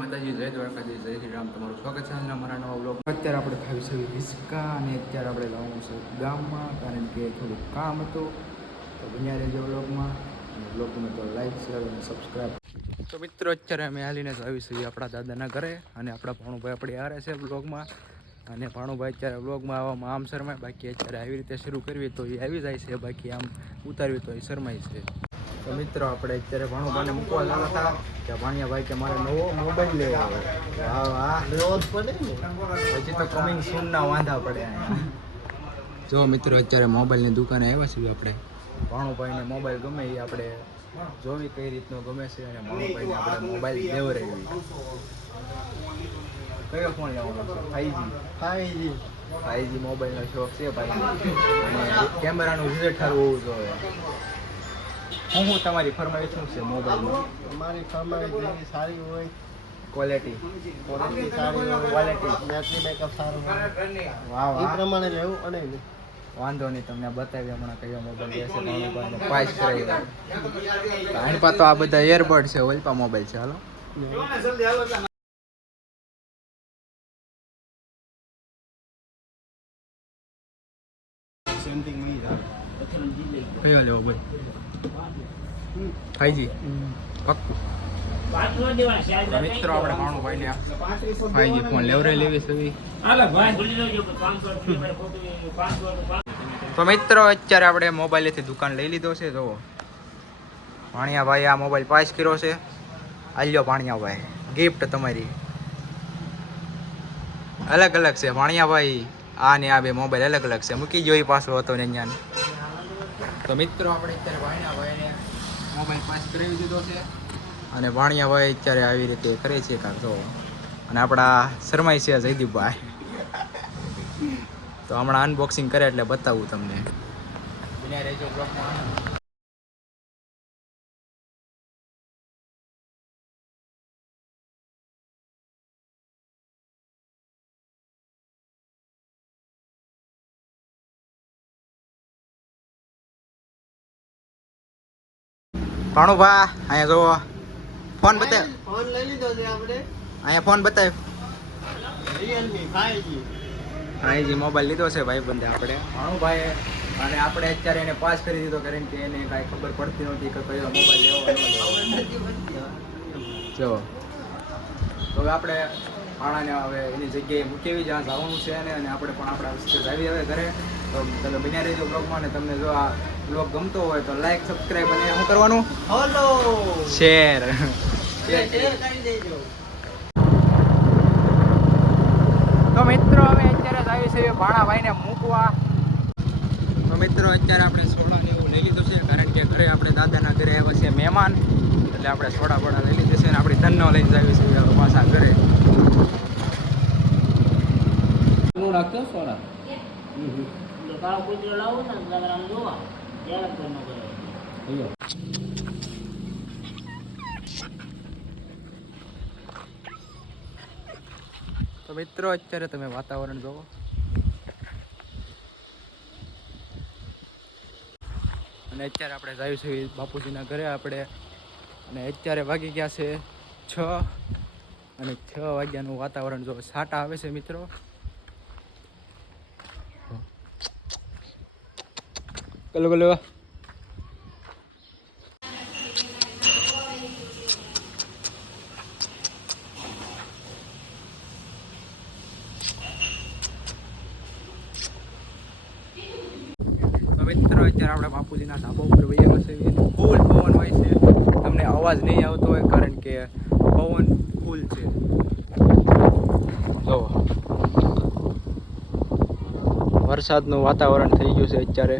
માતાજી, જય દ્વારકાધીશ, જય શ્રી રામ. તમારું સ્વાગત છે અમારા નવા બ્લોગ. અત્યારે આપણે ખાવી છે હિસકા અને અત્યારે આપણે જવાનું છે ગામમાં, કારણ કે થોડુંક કામ હતું. તો બન્યા રહેજો બ્લોગમાં, અને બ્લોગને તો લાઈક, શેર અને સબસ્ક્રાઈબ. તો મિત્રો, અત્યારે અમે હાલીને જ આવી છીએ આપણા દાદાના ઘરે, અને આપણા ભાણુભાઈ આપણી હારે છે બ્લોગમાં. અને ભાણુભાઈ અત્યારે બ્લોગમાં આવવામાં આમ શરમાય, બાકી અત્યારે આવી રીતે શરૂ કરવી તો એ આવી જાય છે, બાકી આમ ઉતારવી તો એ શરમાય છે. તો મિત્રો, આપણે અત્યારે ભાણુભાઈને મૂકવા જતા હતા કે ભાણિયાભાઈ કે મારે નવો મોબાઈલ લેવો આવે. વાહ વાહ, લેવો જ પડે ને, હજી તો કમિંગ સૂન ના વાંધા પડે. જો મિત્રો, અત્યારે મોબાઈલની દુકાને આવ્યા છીએ આપણે. ભાણુભાઈને મોબાઈલ ગમે એ આપણે જોવી કઈ રીતનો ગમે છે, અને ભાણુભાઈને આપણે મોબાઈલ લેવડાવી. કયો ફોન લેવાનો છે? 5G મોબાઈલનો શોખ છે ભાઈ, અને કેમેરાનું રિઝલ્ટ સારું હોવું જોઈએ. હું તમારી ફરમાઈશ શું છે મોબાઈલમાં? અમારી ફરમાઈશ સારી હોય, ક્વોલિટી સારી હોય, ક્વોલિટી બેટરી બેકઅપ સારું હોય, વાહ એ વાહ, પ્રમાણે લેવું. અને વાંધો નહીં, તમને બતાવી હમણાં કયો મોબાઈલ લેશે. પાસ કરાવી આની પાસે તો આ બધા એરબડ છે, ઓલપા મોબાઈલ છે. હાલો કયો લેવો ભાઈ? 5G પક્કું. મિત્રો, આપણે ભાણુભાઈને 5G ફોન લેવી છે. તો મિત્રો, અત્યારે આપણે મોબાઈલેથી દુકાન લઈ લીધો છે. જો ભાણિયાભાઈ આ મોબાઈલ પાસ કર્યો છે. આલ્યો ભાણિયાભાઈ, ગિફ્ટ તમારી. અલગ અલગ છે ભાણિયાભાઈ, આ ને આ બે મોબાઈલ અલગ અલગ છે. મૂકી ગયો એ પાછો હતો ને અહીંયા. તો મિત્રો, આપણે અત્યારે ભાણિયાભાઈને મોબાઈલ પાસ કરાવી દીધો છે, અને ભાણિયાભાઈ અત્યારે આવી રીતે કરે છે કાંક. જો, અને આપણા શરમાઈ છે જયદીપભાઈ, તો હમણાં અનબોક્સિંગ કરે એટલે બતાવું તમને. બન્યા રહેજો બ્લોગમાં. ભાણુભા, અહીંયા જોવો ફોન બતાવ. ફોન લઈ લીધો છે આપણે. અહીંયા ફોન બતાવ. Realme 5G મોબાઈલ લીધો છે ભાઈ બંને આપણે, ભાણુભાઈ. અને આપણે અત્યારે એને પાસ કરી દીધો, કારણ કે એને કાંઈ ખબર પડતી નહોતી કે કયો મોબાઈલ લેવો. જો તો હવે આપણે ભાણાને હવે એની જગ્યાએ મૂકેવી જ્યાં જવાનું છે, અને આપણે પણ આપણા રસ્તે આવી હવે ઘરે. તો તમે બન્યા રહેજો બ્લોગમાં, અને તમને જો આ બ્લોગ ગમતો હોય તો લાઈક, સબસ્ક્રાઈબ અને શું કરવાનું? ફોલો, શેર શેર કરી દેજો. તો મિત્રો, અમે અત્યારે જ આવી છે ભાણાભાઈને મૂકવા. તો મિત્રો, અત્યારે આપણે સોડા ને એવું લઈ લીધું છે, કારણ કે ઘરે આપણે દાદાના ઘરે આવ્યા છે મહેમાન, એટલે આપણે સોડા બોડા લઈ લીધી છે, અને આપણી ધનનો લઈને આવી છે પાછા ઘરે. રાખતો સોડા તો મિત્રો, અત્યારે તમે વાતાવરણ જોવો. અને અત્યારે આપણે જઈએ છીએ બાપુજીના ઘરે આપણે, અને અત્યારે વાગી ગયા છે 6, અને 6 વાગ્યાનું વાતાવરણ જો છાંટા આવે છે મિત્રો. કલો કલો મિત્રો, અત્યારે આપણે બાપુજીના ધાબા ઉપર વયા છે. ફૂલ પવન હોય છે, તમને અવાજ નહીં આવતો હોય, કારણ કે પવન ફૂલ છે. જો વરસાદનું વાતાવરણ થઈ ગયું છે અત્યારે.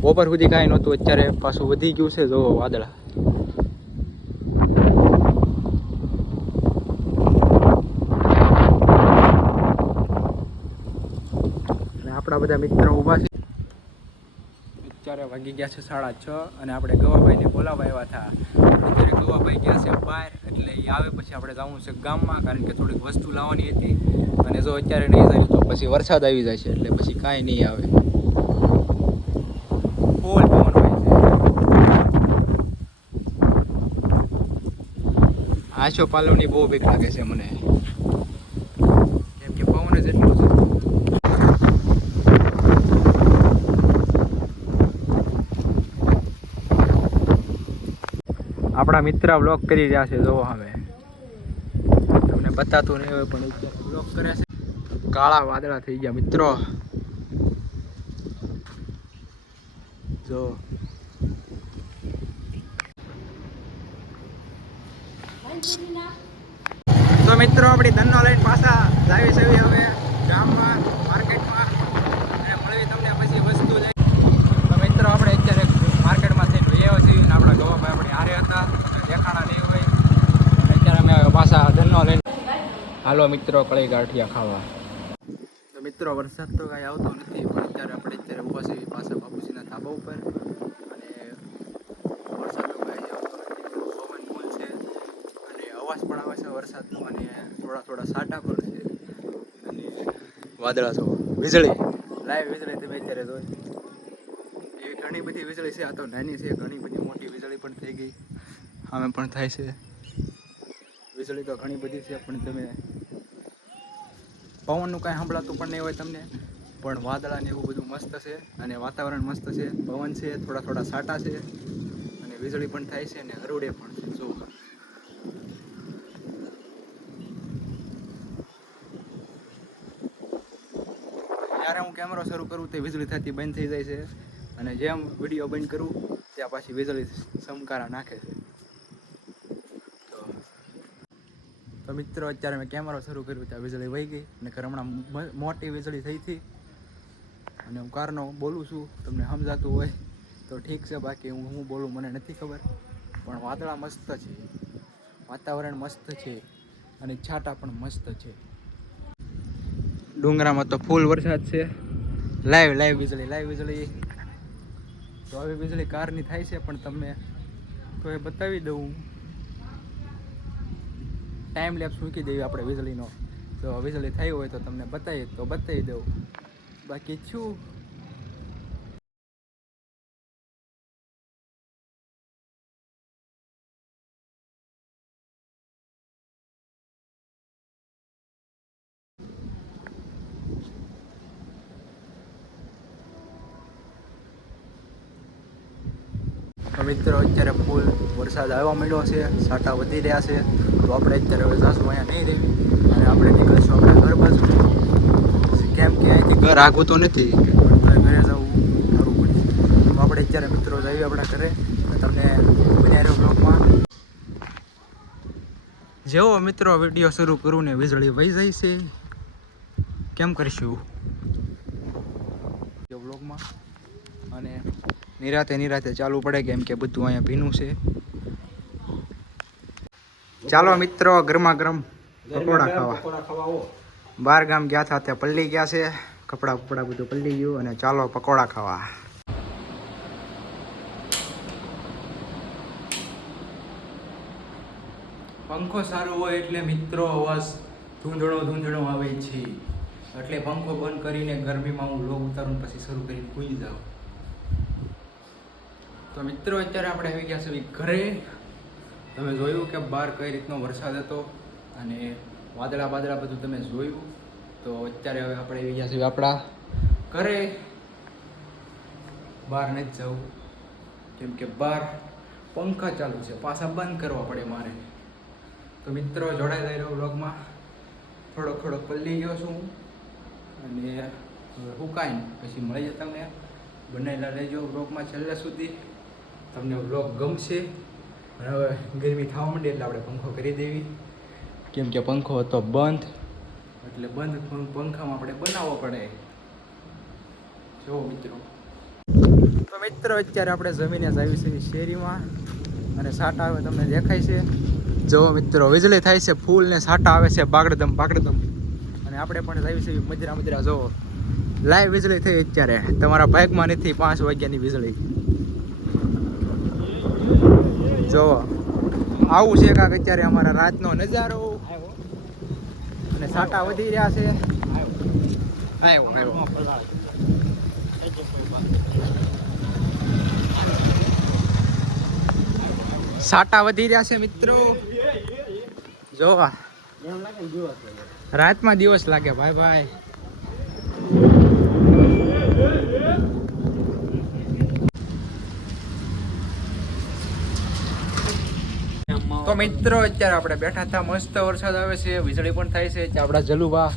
બપોર સુધી કાંઈ નહોતું, અત્યારે પાછું વધી ગયું છે. જો વાદળા. અને આપણા બધા મિત્રો ઊભા છે. અત્યારે વાગી ગયા છે 6:30, અને આપણે ગવાભાઈને બોલાવવા આવ્યા હતા. અત્યારે ગવાભાઈ ગયા છે બહાર, એટલે એ આવે પછી આપણે જવાનું છે ગામમાં, કારણ કે થોડીક વસ્તુ લાવવાની હતી. અને જો અત્યારે નહીં જાય તો પછી વરસાદ આવી જાય છે, એટલે પછી કાંઈ નહીં આવે. ફૂલ પવન હોય છે. આછો પાલવની બહુ બીક લાગે છે મને, કેમ કે પવન જ એટલો છે. આપણા મિત્ર વ્લોગ કરી રહ્યા છે, જોવો હવે તમને બતાતું નહીં હોય પણ વ્લોગ કરે છે. કાળા વાદળા થઈ ગયા મિત્રો, જો તો મિત્રો આપણી ધનનો લઈને પાછા જાવી છે હવે ગામમાં, માર્કેટમાં, અને મળવી તમને પછી વસ્તુ લઈ. તો મિત્રો આપણે અત્યારે માર્કેટમાં થઈને આવ્યા છીએ અને આપણા ગવાભાઈ આપણે હારે હતા, દેખાણા નહીં હોય. અત્યારે અમે પાછા ધનનો લઈને હાલો મિત્રો કળી ગાંઠિયા ખાવા. તો મિત્રો વરસાદ તો કાંઈ આવતો નથી, પણ અત્યારે ઊભા છીએ પાછા બાપુજીના ધાબા ઉપર, અને વરસાદ તો કાંઈ આવતો નથી, પવન ફૂલ છે અને અવાજ પણ આવે છે વરસાદનો, અને થોડા સાટા પણ છે, અને વાદળા છો, વીજળી, લાઈવ વીજળી તમે અત્યારે જોઈ. એવી ઘણી બધી વીજળી છે, આ તો નાની છે, ઘણી બધી મોટી વીજળી પણ થઈ ગઈ, આમે પણ થાય છે વીજળી તો ઘણી બધી છે. પણ તમે પવનનું કાંઈ સંભળાતું પણ નહીં હોય તમને, પણ વાદળા ને એવું બધું મસ્ત છે, અને વાતાવરણ મસ્ત છે, પવન છે, થોડા સાટા છે, અને વીજળી પણ થાય છે, અને હરોડે પણ છે. જો જ્યારે હું કેમેરો શરૂ કરું તે વીજળી થતી બંધ થઈ જાય છે, અને જેમ વિડીયો બંધ કરું ત્યાં પાછી વીજળી ચમકારા નાખે છે. તો મિત્રો અત્યારે મેં કેમેરો શરૂ કર્યું ત્યાં વીજળી વહી ગઈ, અને હમણાં મોટી વીજળી થઈ હતી, અને હું કારનો બોલું છું, તમને સમજાતું હોય તો ઠીક છે, બાકી હું બોલું મને નથી ખબર. પણ વાદળા મસ્ત છે, વાતાવરણ મસ્ત છે, અને છાંટા પણ મસ્ત છે. ડુંગરામાં તો ફૂલ વરસાદ છે, લાઈવ વીજળી. તો આવી વીજળી કારની થાય છે, પણ તમને તો એ બતાવી દઉં. ટાઈમ લેપ્સ મૂકી દેવી આપણે વીજળીનો, તો વીજળી થઈ હોય તો તમને બતાવી દઉં. બાકી શું તો મિત્રો અત્યારે ફૂલ વરસાદ આવવા માંડ્યો છે, સાટા વધી રહ્યા છે. તો આપણે અત્યારે હવે જાશું, અહીંયા નહીં રહેવી, અને આપણે નીકળીશું આપણે ઘર બાજુ, કેમ કે અહીંથી ઘર આગું તો નથી, પણ ઘરે જવું સારું પડે. તો આપણે અત્યારે મિત્રો જઈએ આપણા ઘરે, અને તમને બનાવ્યો બ્લોગમાં. જેવો મિત્રો વિડીયો શરૂ કરું ને વીજળી વહી જાય છે, કેમ કરીશું બ્લોગમાં, અને નિરાતે ચાલવું પડે, કેમ કે બધું અહીંયા ભીનું છે. ચાલો મિત્રો ગરમા ગરમ પકોડા ખાવા. બાર ગામ ગયા હતા ત્યાં પલ્લી ગયા છે, કપડાં બધું પલ્લી ગયું, અને ચાલો પકોડા ખાવા. પંખો સારો હોય એટલે મિત્રો અવાજ ધૂંધળો આવે છે, એટલે પંખો બંધ કરીને ગરમીમાં હું લોગ ઉતારું પછી શરૂ કરીને સૂઈ જાઉં. તો મિત્રો અત્યારે આપણે આવી ગયા છે ઘરે. તમે જોયું કે બહાર કઈ રીતનો વરસાદ હતો, અને વાદળા બધું તમે જોયું. તો અત્યારે હવે આપણે આવી ગયા છીએ આપણા ઘરે. બહાર નથી જવું, કેમ કે બહાર પંખા ચાલુ છે, પાછા બંધ કરવા પડે મારે. તો મિત્રો જોડાઈ રહ્યો વ્લોગમાં. થોડોક પલ્લી ગયો છું, અને હુકાઈને પછી મળી જાય તમને. બનાવેલા રહેજો વ્લોગમાં છેલ્લે સુધી, તમને વ્લોગ ગમશે. અને હવે ગરમી થવા માંડી એટલે આપણે પંખો કરી દેવી, કેમ કે પંખો હતો બંધ, એટલે બંધ પંખામાં આપણે બનાવવો પડે. જો મિત્રો, તો મિત્રો અત્યારે આપણે જમીને જ આવી છે શેરીમાં, અને સાટા આવે તમને દેખાય છે. જો મિત્રો વીજળી થાય છે ફૂલ, ને સાટા આવે છે બાગડદમ, અને આપણે પણ આવી છે મજરા. જો લાઈવ વીજળી થઈ અત્યારે, તમારા બાઇકમાં નથી 5 વાગ્યાની વીજળી. જો આવું છે કાંક અત્યારે અમારા રાતનો નજારો, અને સાટા વધી રહ્યા છે. આવ્યો સાટા વધી રહ્યા છે મિત્રો. જોવા એમ લાગે ને દિવસ લાગે. રાતમાં દિવસ લાગે ભાઈ ભાઈ. તો મિત્રો અત્યારે આપણે બેઠા હતા, મસ્ત વરસાદ આવે છે, વીજળી પણ થાય છે. આપણા જલુભા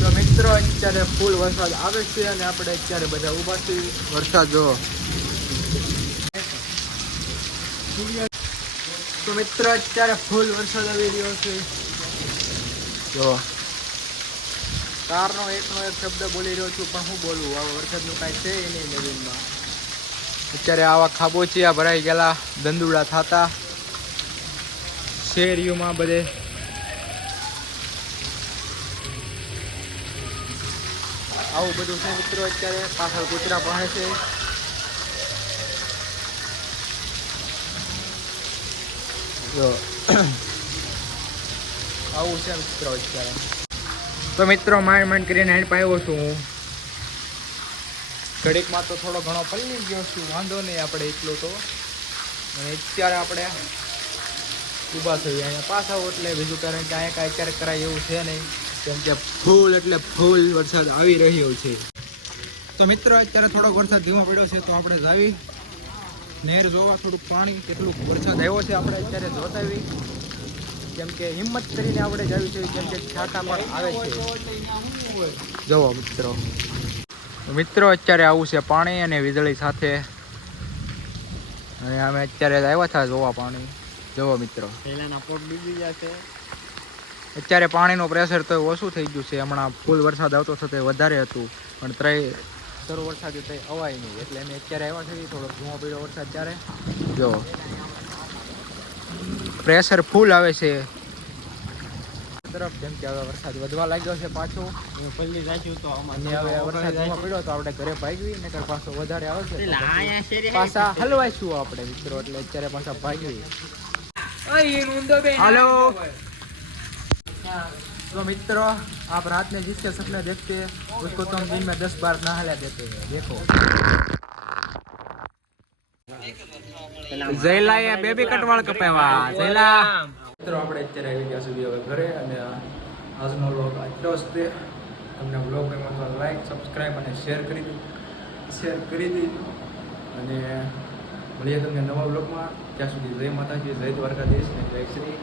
તો મિત્રો અત્યારે ફૂલ વરસાદ આવે છે અને આપણે અત્યારે બધા ઊભા છીએ. વરસાદ જોવો. તો મિત્રો અત્યારે ફૂલ વરસાદ આવી રહ્યો છે. જો કારનો એકનો એક શબ્દ બોલી રહ્યો છું, પણ હું બોલું, આવા વરસાદનું કાંઈ છે નહીં નવીનમાં. અત્યારે આવા ખાબોચિયા ભરાઈ ગયેલા, દંદુડા થતા શેરીઓમાં બધે. આવું બધું છે મિત્રો. અત્યારે પાછળ કૂતરા પાસે છે. જો આવું છે મિત્રો અત્યારે. તો મિત્રો માંડ કરીને હેન્ડ પાયો છું હું. ઘડીકમાં તો થોડો ઘણો પલળી ગયો છું, વાંધો નહીં આપણે એટલો તો. અને અત્યારે આપણે ઊભા થઈએ અહીંયા પાછા, એટલે બીજું કારણ કે અહીંયા કાંઈ અત્યારે કરાય એવું છે નહીં, કેમ કે ફૂલ એટલે ફૂલ વરસાદ આવી રહ્યો છે. તો મિત્રો અત્યારે થોડોક વરસાદ ધીમો પડ્યો છે, તો આપણે જાવી નહેર જોવા, થોડુંક પાણી કેટલું વરસાદ આવ્યો છે આપણે અત્યારે જોતા આવી. કેમ કે હિંમત કરીને આપણે જવી છે, કેમ કે છાંટા પણ આવે છે. જુઓ મિત્રો. મિત્રો અત્યારે આવું છે પાણી અને વીજળી સાથે, અને અમે અત્યારે આવ્યા હતા જોવા પાણી. જુઓ મિત્રો, પહેલાના પોટ ડૂબી ગયા છે. અત્યારે પાણીનું પ્રેશર તો ઓછું થઈ ગયું છે. હમણાં ફૂલ વરસાદ આવતો થતો વધારે હતું, પણ શરૂ વરસાદ તો અવાય નહીં, એટલે અમે અત્યારે આવ્યા છીએ. થોડો ધીમો પડ્યો વરસાદ ત્યારે. જો પ્રેશર ફૂલ આવે છે તરફ, જેમ કે હવે વરસાદ વધવા લાગ્યો છે પાછો. પલ્લી રાખ્યું તો અને હવે વરસાદ ધીમો પડ્યો તો આપણે ઘરે ભાગવી, નકર પાછો વધારે આવે છે પાછા હલવાઈશું આપણે મિત્રો, એટલે અત્યારે પાછા ભાગવી. हेलो तो मित्रों, आप रात में जिसके सपने देखते हैं उसको तो हम दिन में 10 बार नहला देते हैं. देखो જયલા એ બેબી કટવાળ કપાવા. જયલા મિત્રો આપણે અત્યારે આવી ગયા સુધી હવે ઘરે, અને આજનો વ્લોગ આટલો જ છે. તમને વ્લોગ ગમ્યો તો લાઈક, સબસ્ક્રાઈબ અને શેર કરી દીધું. અને મળીએ તમને નવા વ્લોગમાં. ત્યાં સુધી જય માતાજી, જય દ્વારકાધીશ ને જય શ્રી